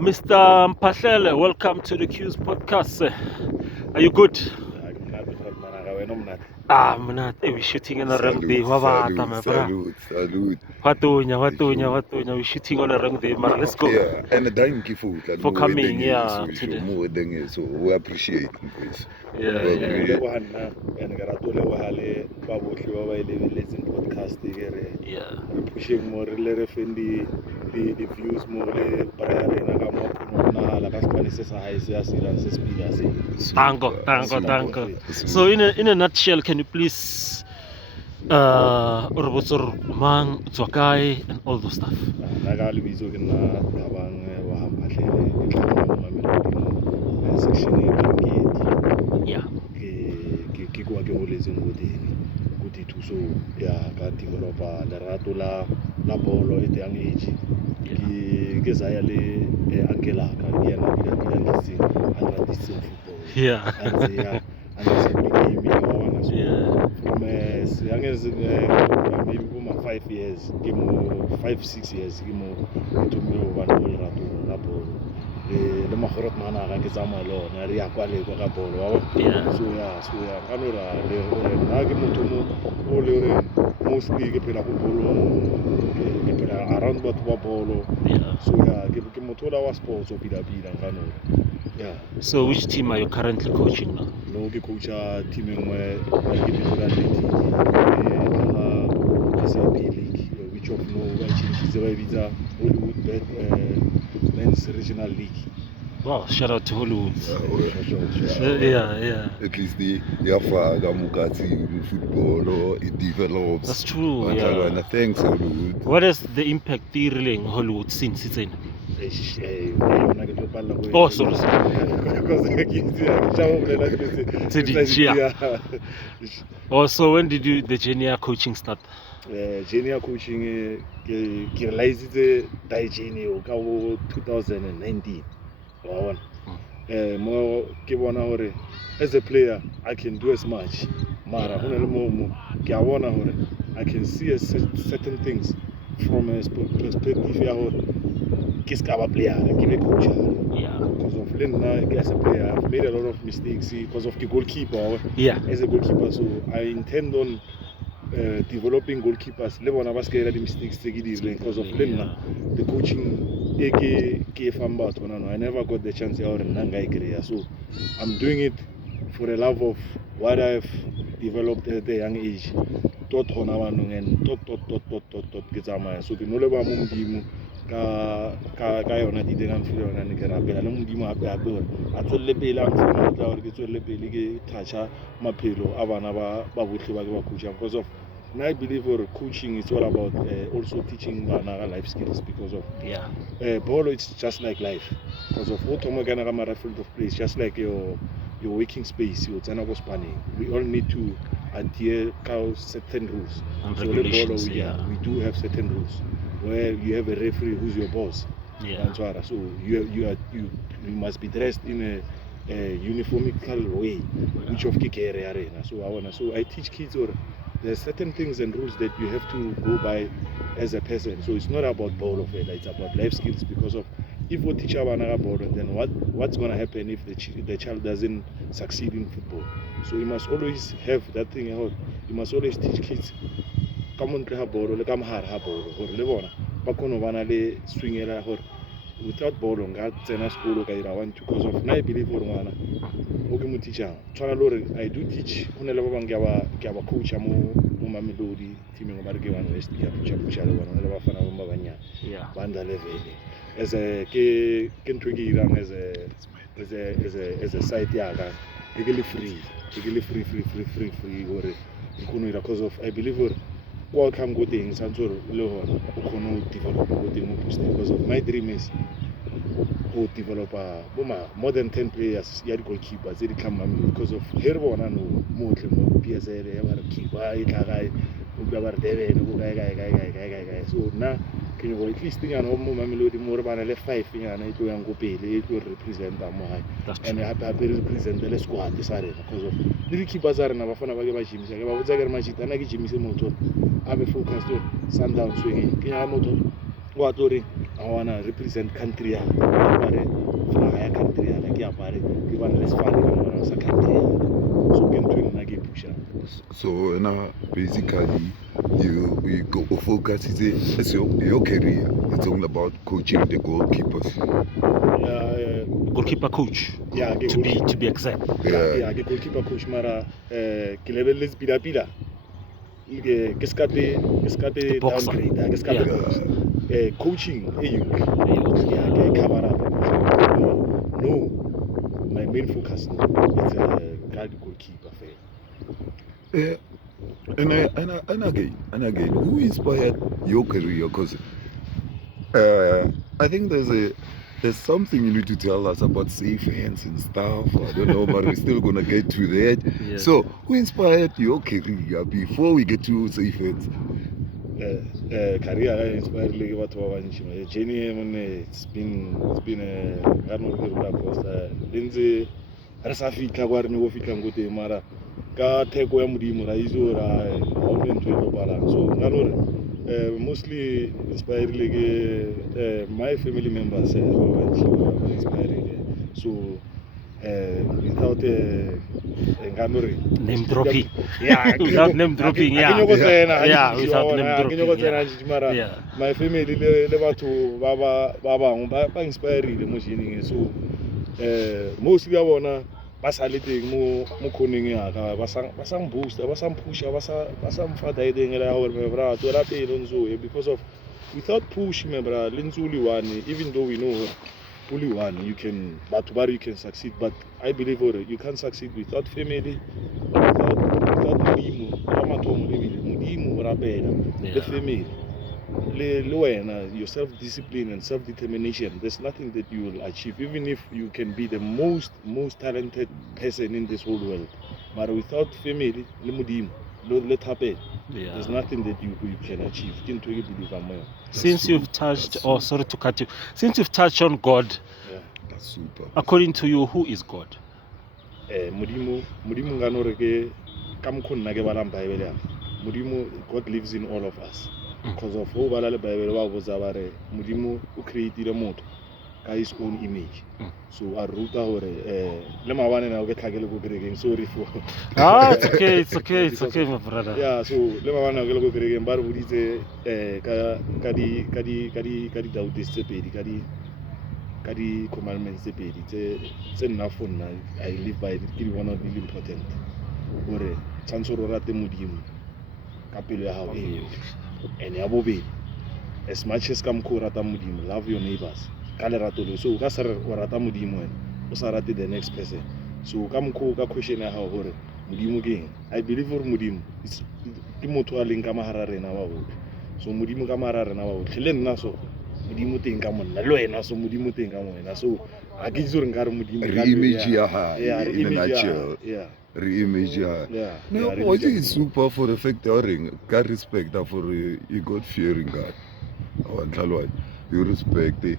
Mr. Mphahlele, welcome to the Q's podcast. Are you good? We're shooting on a wrong day. Salute. Watunya, we're shooting on a wrong day. Let's go. Yeah, and thank you for coming. Yeah, Today. More than you, so we appreciate it. Yeah. We're pushing more the views more Tango. So in a nutshell, can you please Mang, Twakai, and all those stuff? Yeah. So yeah, ka developer lerato la bolo at young age. Ke saya le ankela ka ke yana bila se anga dise football. Yeah. And yeah, and it's a big game one so. Yeah. From young as maybe for 5 years, give more 5-6 years, give more to me over lerato la bolo. Le magorot mana ga ke tsamalo na re ya kwa le ka bolo so ya kanora le gore na ke motho mo o le re mostly ke pela go bolo ke pela around about bolo so ya ke motho la wa sports o bila kanora So which team are you currently coaching now? No ke coacha team engwe ke dira le SAP League which of no actually is a Hollywood men's regional league. Wow, shout out to Hollywood. Yeah. At least the Yafaga Mukati in football or it develops. That's true. Thanks, Hollywood. What is the impact really in Hollywood since it's in? Oh, sorry. So when did the junior coaching start? Junior coaching realized the junior 2019. More as a player I can do as much. Mara I can see certain things from a perspective player, give a coach. Because of Lena as a player, I've made a lot of mistakes because of the goalkeeper. As a goalkeeper, so I intend on developing goalkeepers. The mistakes because of Lena, the coaching. I never got the chance to so I'm doing it for the love of what I've developed at a young age. So ka yona di dena mfile yona ne ke rapela le modimo ape a tswelle pele a mfile tla gore ke tswelle pele ke toucha maphelo a bana ba botlhe ba ke ba coachang because of and I believe coaching is all about also teaching life skills because of ball it's just like life because of what field of play, just like your working space, your spanning. We all need to adhere to certain rules. And so regulations, the ball, we do have certain rules where you have a referee who's your boss. So you must be dressed in a uniformical way, which of area arena. So I teach kids there's certain things and rules that you have to go by as a person. So it's not about ball of it, it's about life skills because of if we teach our ball, then what's going to happen if the child doesn't succeed in football? So you must always have that thing out. You must always teach kids come on play ball or come hard ball or lebona bakono bana le swingela hore without ball nga tsena school ka ira want because of I believe for ngwana o ke mo teacher tshwana lore I do teach hona le ba bang ke ba coach mo Mamelodi team ngo ba re ke one west ya pucha le bona le ba fana ba banya banda level as a ke ntwe ke irang as a site ya ka ke le free gore ikono ira because of I believe for welcome good things and so le hona o khono develop good thing mo because of my dream is to develop more than 10 players ya di goalkeepers they come because of here bona no motle mo PSL ya ba keeper e tla gae o ba ba debe no gae so na ke go at least ya no mo Mamelodi mo re bana le 5 nyana e tlo yang go pele e tlo represent mo hae and happy represent le squad sa rena because of le keepers are na ba fana ba ke ba jimisa ke ba botsa ke re machita na ke jimise motho a be focused on Sundown swing ke ya motho wa tori I wanna represent country ya country ya like ya bare ke bana le sefane sa country ya so ke ntwe nna ke pusha. So now basically you go focus is your career. It's all about coaching the goalkeepers. Goalkeeper coach. Yeah, to be exact. Yeah, ke goalkeeper coach mara ke lebeletse pila ke skape downgrade ke skape box. Coaching yeah ke cover up. No, my main focus is guard goalkeeper fair. And again, who inspired your career? Because I think there's something you need to tell us about safe hands and stuff. I don't know, but we're still gonna get to that. Yeah. So, who inspired your career before we get to safe hands? Career inspired like what one journey. It's been a roller coaster. Lindsay, Rasafika, where no fika ngote mara. Ka teko ya mudimu ra izo ra aument to balance. So, mostly inspired like my family members inspired. So without name dropping, yeah, without name dropping, without name dropping, yeah. My family le to baba inspired the so mostly I wanna basalite mo koning ya ka basang booster basang push basang fata ideng la hore me bra to la pe lonzo because of without push me bra linzuli one even though we know only one you can you can succeed, but I believe you can't succeed without family, without the family. Your self-discipline and self-determination, there's nothing that you will achieve, even if you can be the most talented person in this whole world. But without family, there's nothing that you can achieve. Since you've touched, sorry to cut you, since you've touched on God, that's super. According to you, who is God? Mudimu God lives in all of us. Because of who Bible was Mudimu who created a mode by his own image. So a root lema one and I'll get again. Sorry for it's okay, my brother. Yeah, so lema one I'll go again, but would it kadi doubt this kadi commandments it's enough for now. I live by it, one of really important. Ore chansoro rate mudimu kapelo ya hao and yabobe as much as come rata mudimu, love your neighbors kale ratolo so ka sar rata mudimu o sa rate the next person so come ka question ya hao hore mudimu ke I believe for mudimu it's motho a leng ka mahara rena wa bo so mudimu ka mahara rena wa bo tlhele nna so mudimu teng ka monna le wena so mudimu teng ka wena so a ke itse re nkare mudimu re-image ya hae in a nutshell. Re-image ya hae. No, what is super for the fact that God respect for you God fearing God. You respect it.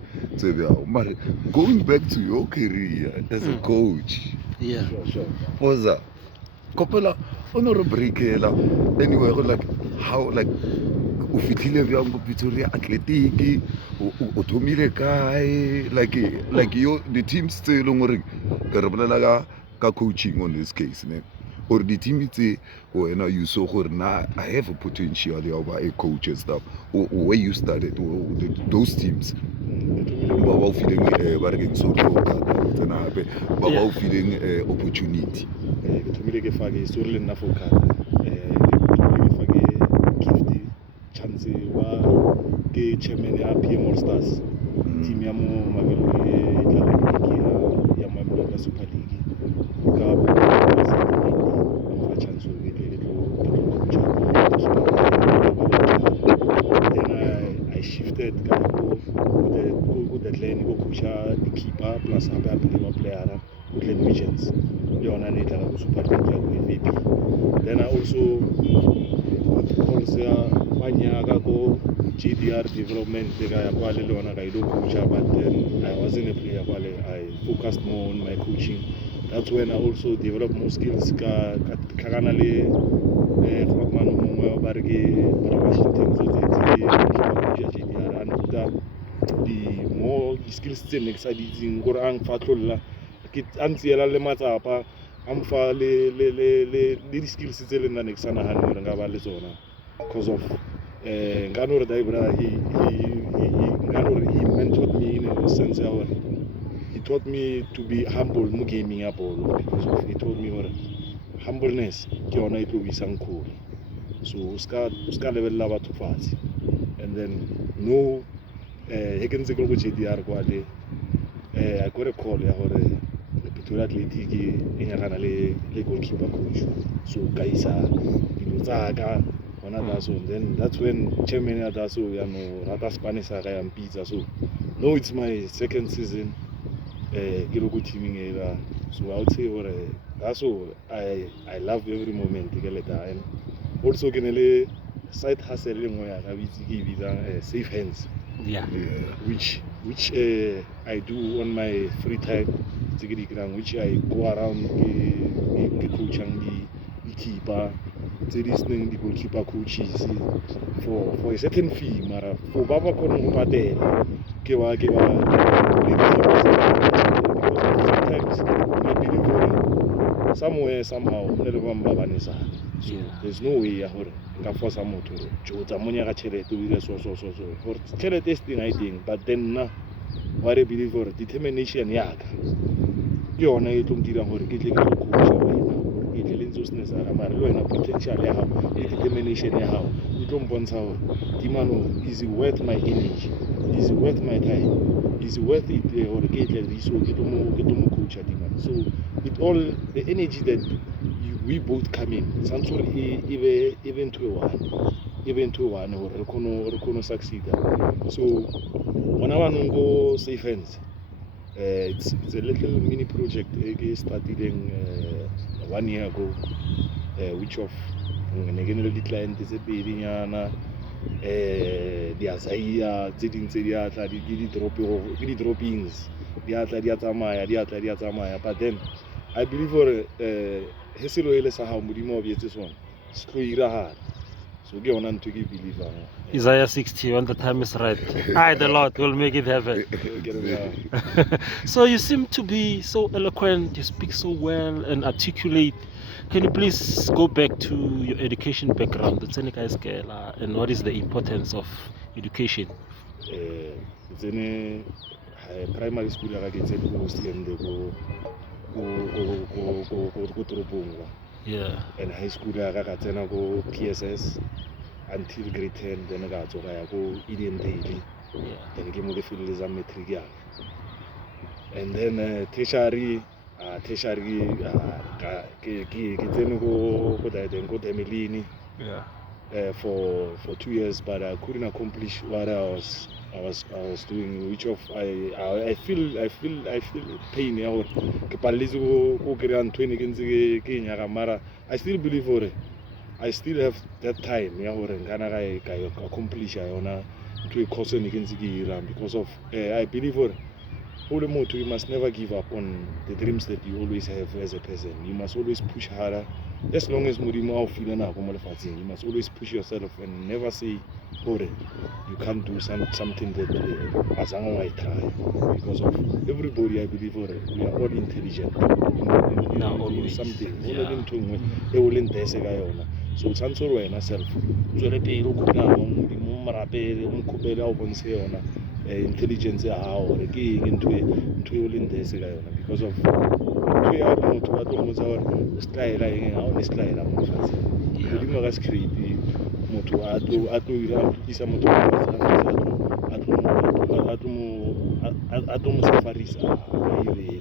Going back to your career as a coach. Yeah. Sure. What's that? Kopela honor breakela anyway like how like o fitlhile bjang go Pretoria Athletic o thomile kae like yo the teams tse leng gore ke re bolela ka coaching on this case ne or the team tse wena you saw gore na I have a potential ya ba a coach and stuff where you started those teams ba ba feeling ba re ke so tsena hape ba ba feeling opportunity ke thomile ke fake story le nna for ka ke fake gift chance wa ke chairman ya PM All Stars team ya mo Mamelodi ya Mamelodi Super League ka chance o ke then I shifted ka go the lane go push the keeper plus a player with the visions yona ne tla go Super League go MVP then I also calls ya banyaka go GDR development ya kwale le ona ka ido coach but then I wasn't a player kwale I focused more on my coaching. That's when I also developed more skills ka kana le Washington so GDR and the more skills tse ne ke sa di itseng gore a Mphahlele ke a ntseela le matsapa a mfa le di-skills tse le nna ne ke sa nagane gore nka ba le tsona because of nka no re he mentored me in a sense ya gore he taught me to be humble mo gaming ya bolo, because of he told me gore humbleness ke yona e tlo o isang kgole, so o ska lebelela batho fatshe. And then no he ke ntse ke go JDR kwa le I got a call ya gore Pretoria Athletic e nyakana le goalkeeper coach, so ka isa dilo tsa ka hona da, so then that's when chairman ya da so ya no rata Spanish ga ya mpitsa, so no it's my second season ke go teaming era, so I would say gore that's all I love every moment ke le da. And also ke ne le side hustle le ngwe ya ga bitse ke bitsa safe hands, which I do on my free time, which I go around ke coaching the keeper, listening the goalkeeper coaches for a certain fee, mara for baba kono go patela ke ba sometimes maybe somewhere somehow le ba mbabanisa, so there's no way ya gore nka force motho jo tsa monya ga tšhelete o ile so for tšhelete is thing I think, but then na what I believe for determination ya ka ke yona e tlo dira gore ke tle ke go coacha wena, ke tle le ntse o mara le wena potential ya gago le determination ya gago e tlo mbontsha gore dimano is worth my energy, is worth my time, is worth it gore ke tle le iso ke tlo mo coacha dimano. So it all the energy that we both come in santsore even to one gore re kono succeed. So when I want to go safe hands, it's a little mini project I started 1 year ago, which of the client is a pedinyana di azaya tse ding tse di atla di droppings di atla di tsamaya, but then I believe for he selo ele sa ha modimo o bietse sona se tlo iragala, so ke yona ntwe ke believe Isaiah 60, when the time is right, the Lord will make it happen. So you seem to be so eloquent, you speak so well and articulate. Can you please go back to your education background, and what is the importance of education? Primary school ya ke tsene go stand go Thabang, and high school ya ka tsena go PSS until grade 10, then ga tsoga ya go Eden Daily, then ke mo ke file za matric ya, and then tertiary ke tsene go Mamelodi for 2 years, but I couldn't accomplish what I was doing, which of I feel pain ya gore ke paletse go kry-a ntho ene ke ntse ke nyaka, mara I still believe gore I still have that time ya gore nkana ka accomplish yona ntho e course ene ke ntse ke irang, because of I believe gore you must never give up on the dreams that you always have as a person. You must always push harder. As long as modimo feel you must always push yourself and never say, you can't do something that I try. Because of everybody, I believe we are all intelligent. In something. So it's answer yourself. Intelligence how because of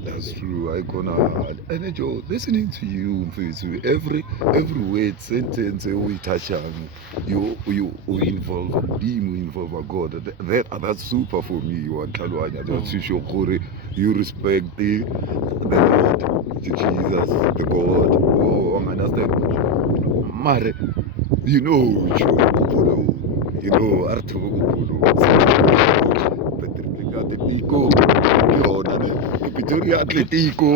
that's true. I gonna and Joe, listening to you every word sentence we touch on you involve God. That's super for me. You are that's sure you respect the Lord, Jesus, the God. Oh, I understand. Mare, Pretoria Atletico,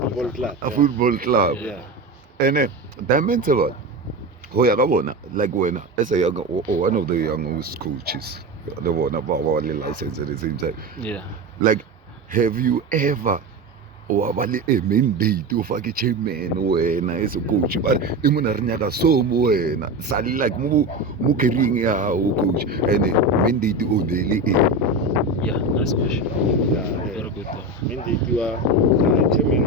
football club. A football club. Yeah. And that meant a lot. Ho ya ka bona, like when as a young or one of the youngest coaches, the one about license at the same time. Yeah. Like, have you ever or a mandate of a chairman when as a coach, but Imunarnaga so when Sally like mu carrying ya coach and mandate to go daily. Yeah, nice question. Yeah, Very good. mandate to chairman.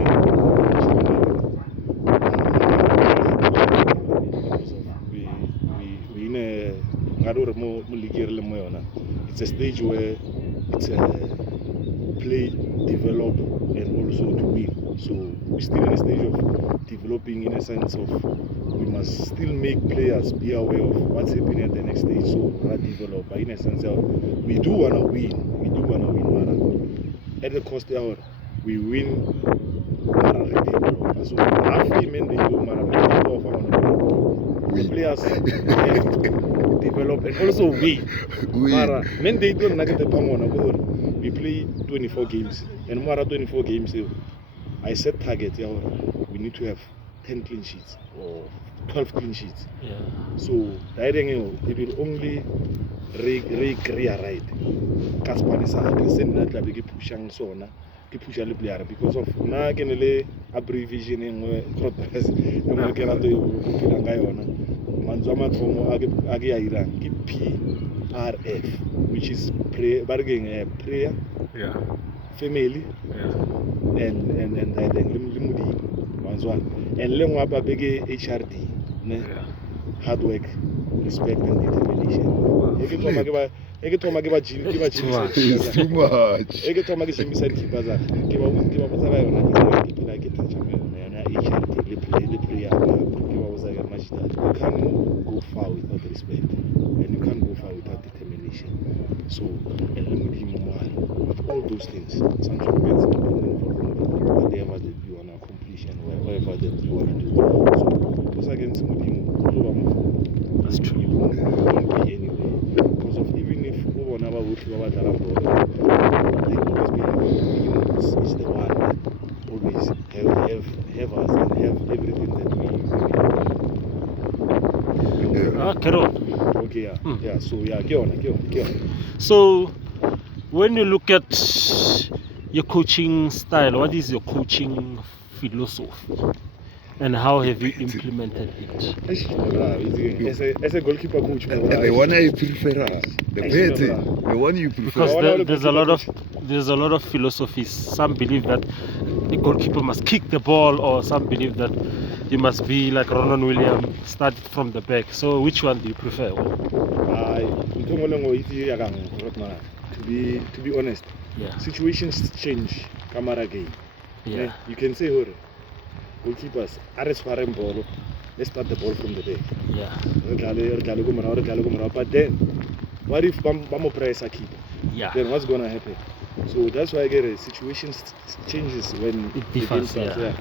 We in a it's a stage where it's a play, develop, and also to win. So we're still in a stage of developing, in a sense of we must still make players be aware of what's happening at the next stage. So not develop, but in a sense of we do wanna win. We do wanna win, Mara. At the cost of we win, Mara, we develop. So after men they do Mara, players have to develop and also win. Mara, men they don't like the Pamona. We play 24 games, and more than 24 games, I set target. We need to have 10 clean sheets or 12 clean sheets. Yeah. So, it will only right. Because of abbreviation PRF, which is prayer, Yeah. family, Yeah. and HRD, hard work, respect, and determination. It's too much. You can't go far without respect, and you can't go far without determination. So, with all those things, whatever that you want to accomplish and whatever that you want to do. So, because against That's true. You won't be anywhere. Because of even if we never work with our they always be is the one that always have us and have everything that we Carol. Okay, yeah. So go on. So, when you look at your coaching style, what is your coaching philosophy, and how have you implemented it? As a goalkeeper coach, The one I prefer, the one you prefer. Because there's a lot of philosophies. Some believe that the goalkeeper must kick the ball, or some believe that you must be like Ronan Williams, start from the back. So which one do you prefer? To be honest, Yeah. situations change. Camera game. Yeah. You can say, goalkeepers, let's start the ball from the back. Yeah. But then, what if Bamo press a keeper? Yeah. Then what's gonna happen? So that's why I get it. Situations changes when It differs. the game starts, Yeah.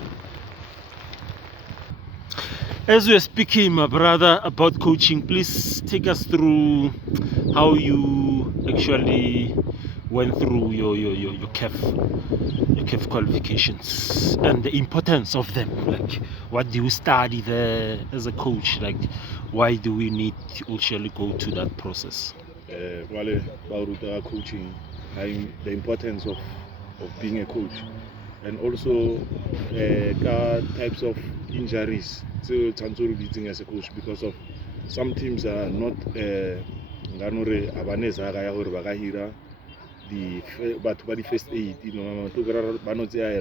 As we are speaking, my brother, about coaching, please take us through how you actually went through your CAF qualifications and the importance of them. Like, what do you study there as a coach? Like, why do we need to actually go to that process? About coaching, the importance of being a coach, and also types of injuries. So Tanzuru beating as a coach, because of some teams are not but the first aid,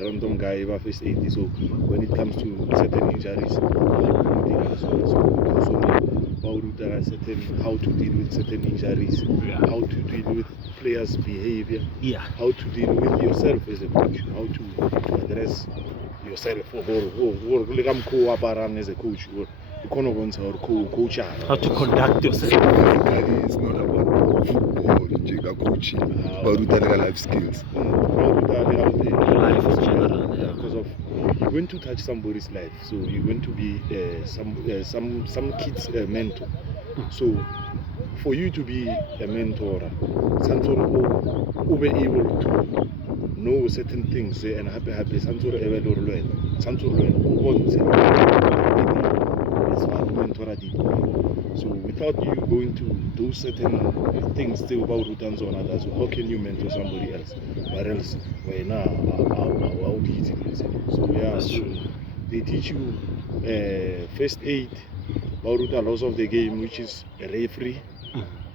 random guy first aid. So when it comes to certain injuries, how to deal with certain injuries, how to deal with players' behavior, how to deal with yourself as a coach, how to address yourself, or as a coach, or coach. How to conduct yourself. It's not about football, coaching, but life skills. Life in general. Yeah. Because of you're going to touch somebody's life, so you're going to be some kids' mentor. So for you to be a mentor, be able to know certain things and happy mentor deep. So without you going to those certain things still about routines on others, so how can you mentor somebody else? Where else? Where now? How do you do it? So yeah, so they teach you first aid, Bauruta loss of the game, which is a referee.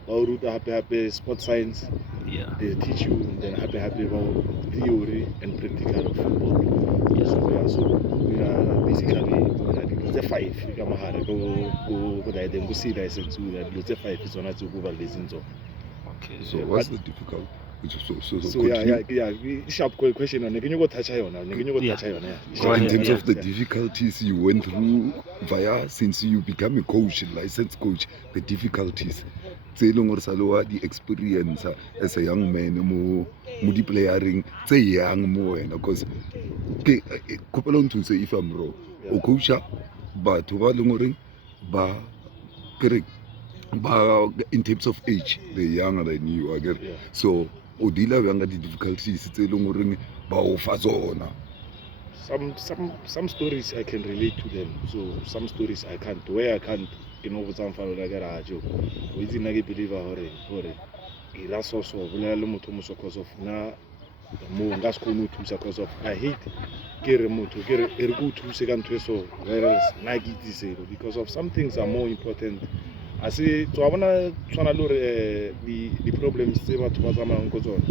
Bauruta happy sport science. Yeah. They teach you then happy about theory and practical of football. So yeah, so we are basically the 5. Come go then go see license to that. The 5 is on to go over lessons. Okay. So what's the difficult? So yeah. Sharp question on. Can you go touch on? So in terms of the difficulties you went through since you become a coach, licensed coach, the difficulties. Say long or saloa the experience as a young man mo di playering say young mo because couple on to say if I'm wrong. O coach but to ba longoring ba correct. But in terms of age, they're younger than you, I get. Yeah. So, Odila younger the difficulties. It's a long ring. Some stories I can relate to them. So some stories I can't. Where I can't, for example, like a joke. We didn't believe hore. That's also because of na mo ngasko because of I hate get to second so whereas because of some things are more important. I say to abona tshwana le the problems tse batho ba tsamayang go tsona,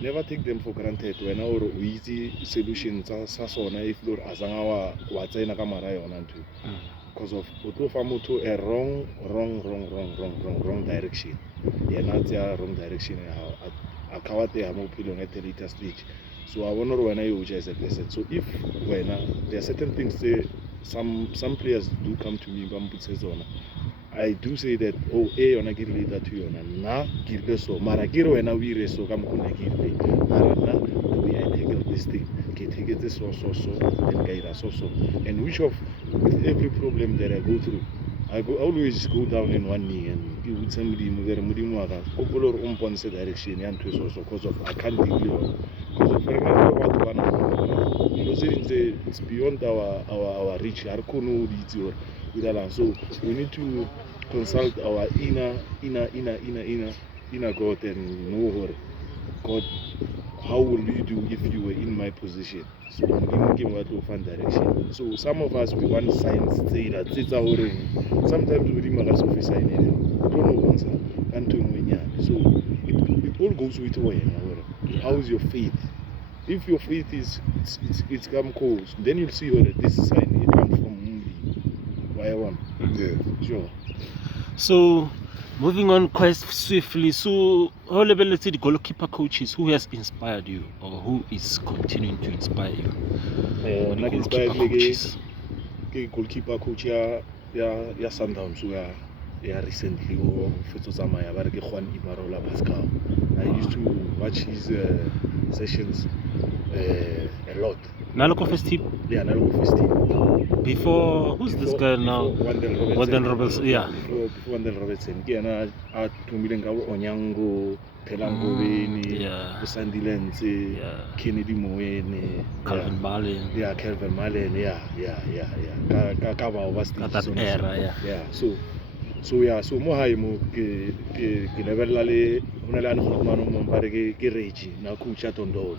never take them for granted wena or easy solutions sa sona if lor azanga wa tsena ka mara yona ntho because of o tlo fa motho a wrong direction yena tsa wrong direction a kawate ha mo philong at a later stage. So I wonder when I as a person. So if when there are certain things some players do come to me I do say that ona get later to you na give so mara giro when we race so come kuna give mara na the way I tackle this thing take it so and guide so and which of with every problem that I go through I always go down in one knee and give with somebody mudimo aka kokolo umponse direction and to so because of I can't deal with because of it's beyond our reach. So we need to consult our inner God and know God, how will you do if you were in my position? So we give what to find direction. So some of us we want science say that it's our sometimes we didn't have to sign it. Don't know answer and to so it all goes with way. How is your faith? If your faith is it's come close, then you'll see whether this sign it comes from why one. Yeah. Sure. So moving on quite swiftly, so how level let's say the goalkeeper coaches who has inspired you or who is continuing to inspire you? Not inspired coaches. Goalkeeper coach ya Sundowns who are recently Juan Ibarola Pascal. I used to watch his sessions a lot. Naloko first team? Yeah, Naloko first team. Before this guy now? Wandel Robertson. Yeah. Before Wandel Robertson. Yeah, na tumile ngawo Onyango, Telango Beni, Sandilense, Kennedy Moene, Calvin Marlin. Yeah, Calvin Marlin. Yeah. Kaba overstay. That era, yeah. So mo hae mo ke lebella le hona le ana khona mo mpare ke Reggie na coach Tondolo.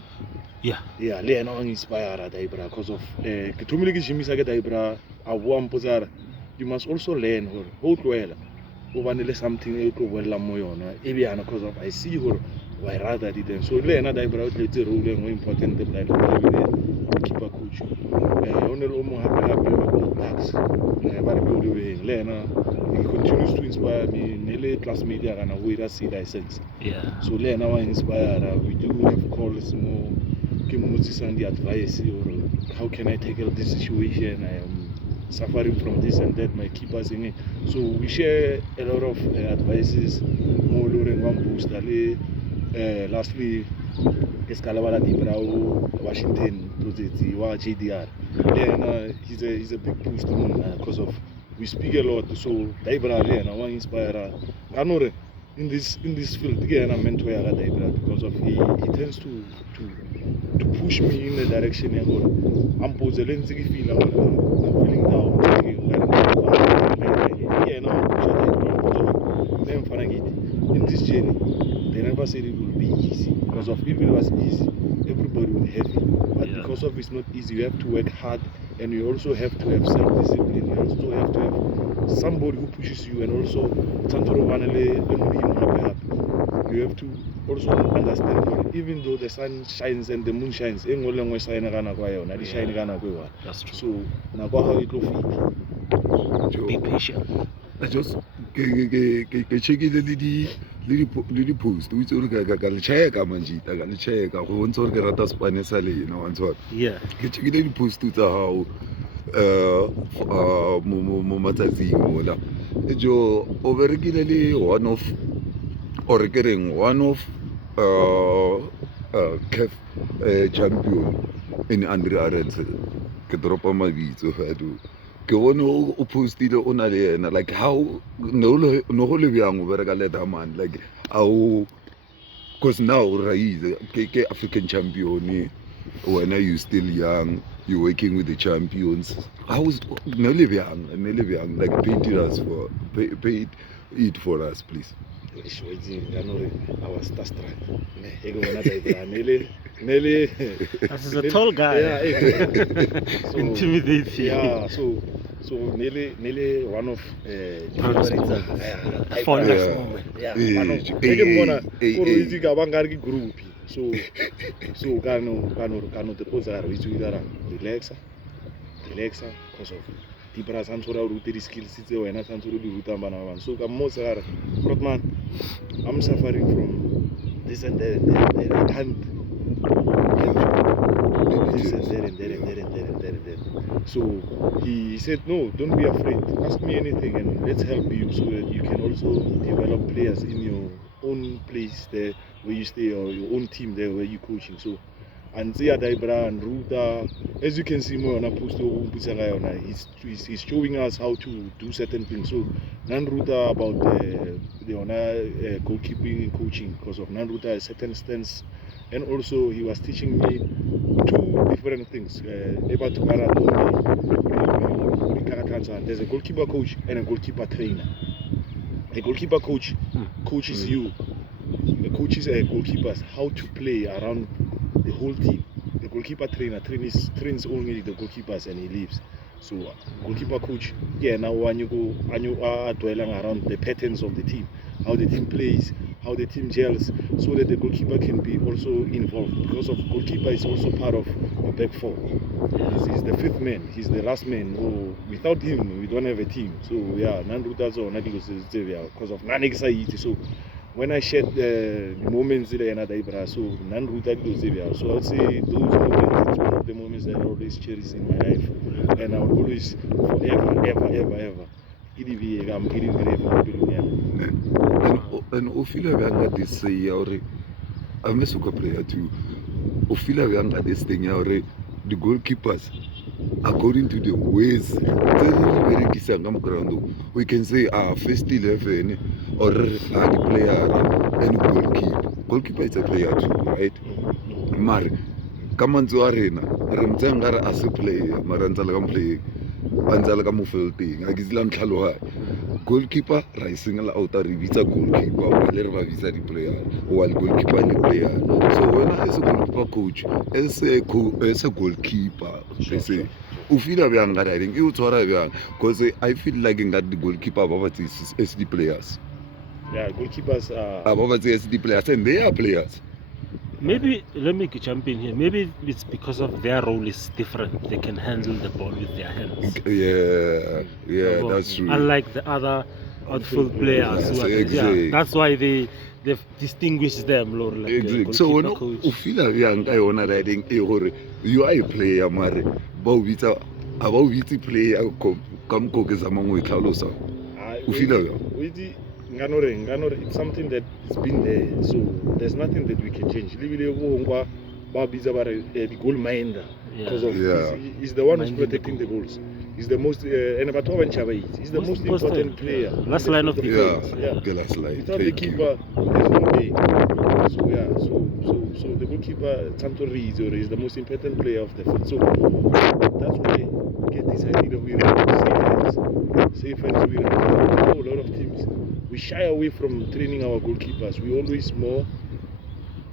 Yeah, le ena o inspire Daibra because of ke thomile ke shimisa ke Daibra a bua mpozara you must also learn ho tloela o banele something e tlo bolla mo yona e be ana because of I see her why rather didn't so le ena Daibra o tletse role e important the like keeper coach onele o mo hape about tax ba re go le ena he continues to inspire me nele classmate ya kana we see license so le ena wa inspire we do have calls more and the advice or how can I tackle this situation? I am suffering from this and that, my keepers in it. So we share a lot of advices, more than one booster. Lastly, Escalabara Dibrao, Washington, to the JDR. Then he's a big boost because of we speak a lot. So Daibra and I want to inspire in this field again I'm meant to because of he tends to push me in the direction I'm feeling down in this journey, they never said it will be easy. Because of if it was easy, everybody would have it. But because of it's not easy, you have to work hard, and you also have to have self-discipline. You also have to have somebody who pushes you, and also you have to also understand that even though the sun shines and the moon shines, that's That's true. so now how it will fit. Be patient. I just check it le di post o itse o ka le check-a manjita ka le check-a go bontsha gore ke rata Spanish sa lena wa ntshwa Yeah. ke checkile di post tsa hao mo matsatsing mola jo o berekile le one of CAF champion in under arens ke dropa mabitso fado ke bone o postile o na le yena like how no go le bjang o bereka le that man like how because now Raiz ke African champion when you still young you're working with the champions how is no le bjang like paid it for us please. I was starstruck. As a tall guy. Yeah, so, intimidating. Yeah, so nearly one of fondest moment. Yeah, group. So kano the posa relaxa because of Tibra Sansura route skills when I Sansura Rutamana. So man, I'm suffering from this and that and that. I can't this and that. So he said, no, don't be afraid. Ask me anything and let's help you so that you can also develop players in your own place there where you stay or your own team there where you're coaching. So and Zia Daibra and Ruta, as you can see more on a post, he's showing us how to do certain things. So Nan Ruta about the goalkeeping and coaching because of Nan Ruta a certain stance, and also he was teaching me two different things. There's a goalkeeper coach and a goalkeeper trainer. A goalkeeper coach coaches you. The coaches are goalkeepers how to play around the whole team. The goalkeeper trainer trains only the goalkeepers and he leaves. So goalkeeper coach, now when you are dwelling around the patterns of the team, how the team plays, how the team gels, so that the goalkeeper can be also involved. Because of goalkeeper is also part of the back four. He's the fifth man. He's the last man. So without him, we don't have a team. So yeah, because of non-anxiety. So when I shared the moments in another Ibra, so so I would say those moments, it's one of the moments that I always cherish in my life, and I will always forever I'm getting grateful. And o feel like this say already I'm a soccer player too. O feel like this thing already the goalkeepers according to the ways we can say first 11 or the player and goalkeeper is a player too, right? Mar kamanzo arena remtsanga as a player marantsala kam play antsala kam fielding akizila ntlhaloga goalkeeper ra isingela out re bitsa goalkeeper le re ba bitsa di player while goalkeeper le player. So when as a goalkeeper coach as a goalkeeper they say o feel bjang ka riding e o tshwara bjang because I feel like that the goalkeeper ba batsi as the players. Yeah, goalkeepers are ba batsi as the players and they are players. Maybe, let me jump in here. Maybe it's because of their role is different. They can handle the ball with their hands. Yeah, that's true. Unlike the other outfield players. That's why they've distinguished them, Lord. Like exactly. So when you feel young guy on riding, you are a player, Mari. About player come cook is among we Carlos. You feel it's something that's been there, so there's nothing that we can change. The goal minder, because of Yeah. he's the one who's Minding the protecting the goal. goals. He's the most and he's the most important player. Last line of Yeah, defense. Yeah. okay, that's like, Without the thank you. keeper, there's no game. So yeah, so the goalkeeper Santo Reis is the most important player of the field. So that's why I get this idea of we safe hands we know a lot of teams we shy away from training our goalkeepers. We always more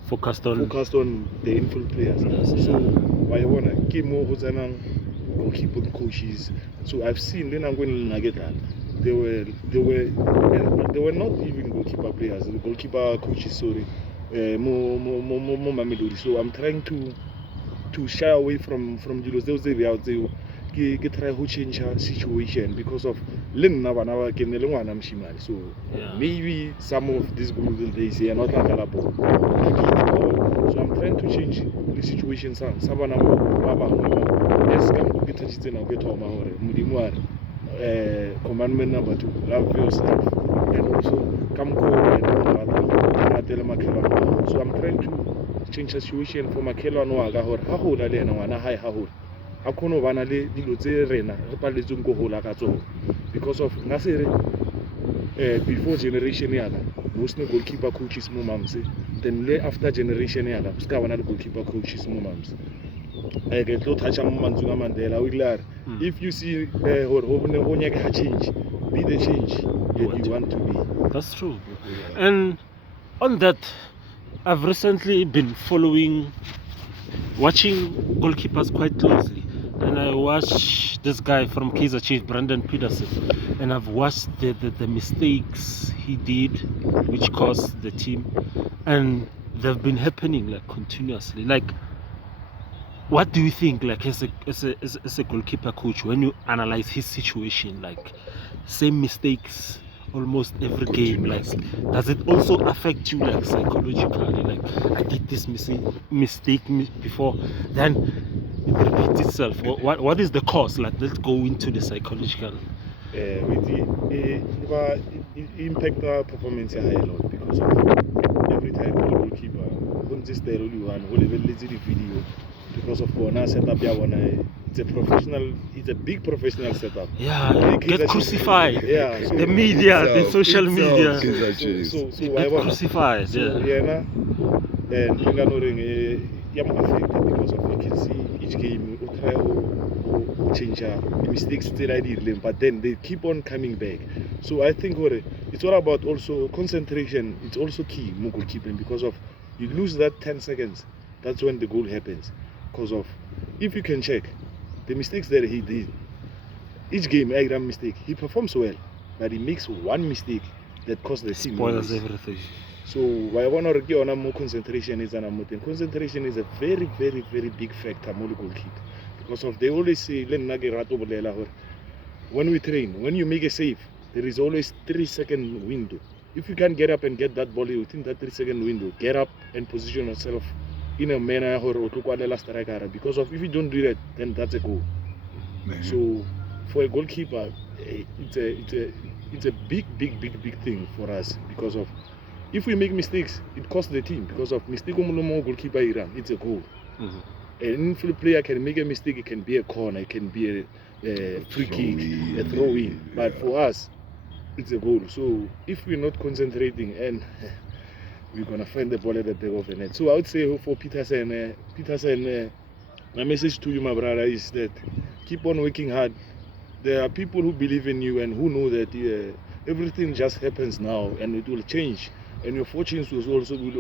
Focused on the infield players. So why wanna keep more goalkeeper coaches. So I've seen then I'm going to get that. They were not even goalkeeper players, the goalkeeper coaches, sorry. More Mamelodi. So I'm trying to shy away from those out there. Get try to change her situation because of so maybe some of these golden days are not available. So I'm trying to change the situation. Sabana yes, come get touched in get home commandment number 2, love yourself, and also come so I'm trying to change the situation for Makelo no aga hore ha hola le ena ngwana hae ha hola a khono bana le dilo tse rena re paletseng go hola ka tsona because of ngasere before generation yaka mostly goalkeeper coaches mo mamse, then after generation yaka ska bana le goalkeeper coaches mo mamse. I get to touch on Manzunga Mandela. We glad if you see or change, be the change that you want to be. That's true. And on that, I've recently been watching goalkeepers quite closely, and I watched this guy from Kaizer Chiefs, Brandon Peterson, and I've watched the mistakes he did, which cost the team, and they've been happening like continuously. Like, what do you think, like as a goalkeeper coach, when you analyze his situation, like same mistakes almost every game, like does it also affect you like psychologically, like I did this mistake before, then it repeats itself? What is the cause? Like, let's go into the psychological. With the impact our performance a lot because of every time the goalkeeper won't just tell you one whole level the video because of one setup. It's a big professional setup. Yeah, get crucified. Yeah, so the media, the social media. So get crucified. So, yeah, and I'm affected because of you can see each game we try to change the mistakes still I did, but then they keep on coming back. So I think it's all about also concentration. It's also key more goalkeeping because of you lose that 10 seconds. That's when the goal happens. Because of if you can check the mistakes that he did, each game I grab mistake. He performs well, but he makes one mistake that costs the team. Spoils everything. So why I want to get on more concentration is concentration is a very, very, very big factor more goalkeeper. Because of they always say when we train, when you make a save, there is always 3-second window. If you can get up and get that ball within that 3-second window, get up and position yourself in a manner striker. Because of if you don't do that, then that's a goal. So for a goalkeeper, it's a big thing for us because of if we make mistakes, it costs the team because of mistake goalkeeper Iran, it's a goal. An infield player can make a mistake, it can be a corner, it can be a free kick, a throw in. But for us, it's a goal. So if we're not concentrating and we're gonna find the ball at the back of the net. So I would say for Peterson, my message to you, my brother, is that keep on working hard. There are people who believe in you and who know that everything just happens now and it will change. And your fortunes will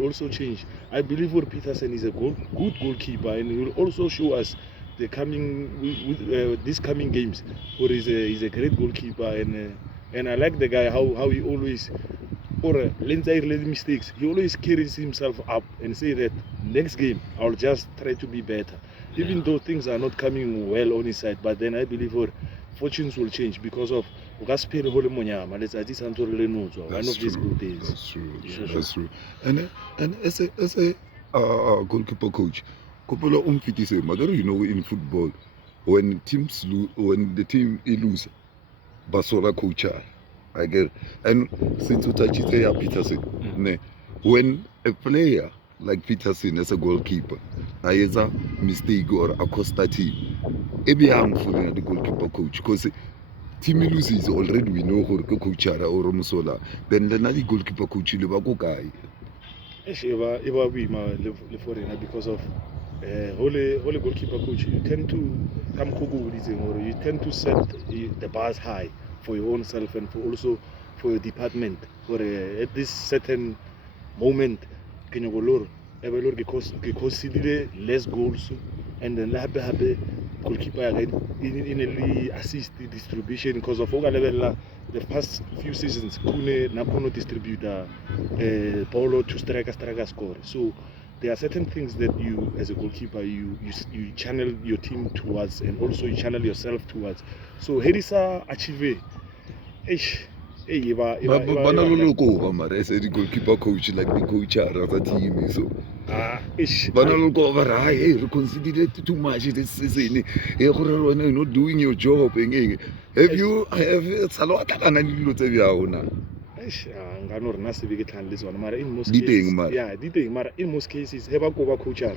also change. I believe Peterson is a good goalkeeper, and he will also show us the these coming games. He's a great goalkeeper, and I like the guy how he always mistakes. He always carries himself up and say that next game I'll just try to be better, even though things are not coming well on his side. But then I believe fortunes will change because of one of these good days. That's true. And as a goalkeeper coach, you know, in football, when the team lose, Basola coach, I get, and since you touch it, Peterson, when a player like Peterson as a goalkeeper a etsa mistake or a costa team e be yang for the goalkeeper coach because team loses already, we know gore ke coach ara or mosola, then the goalkeeper coach le ba go kae Eba le foreigner because of whole goalkeeper coach, you tend to come or you tend to set the bars high for your own self and for your department. For at this certain moment, can you go because less goals and then happy goalkeeper in a assist the distribution because of the past few seasons Nakuno distribute ball to striker score. So there are certain things that you as a goalkeeper you channel your team towards and also you channel yourself towards. So Herisa achieve bana loloko mara as a goalkeeper coach like the coach ara the team so bana loloko ba ra hey reconsider too much this season you're not doing your job have you salota kana dilo tse bya ona ngano rena se be ke tlhan le tsona mara in most Di teng, cases mara. yeah di teng mara in most cases he ba go ba coach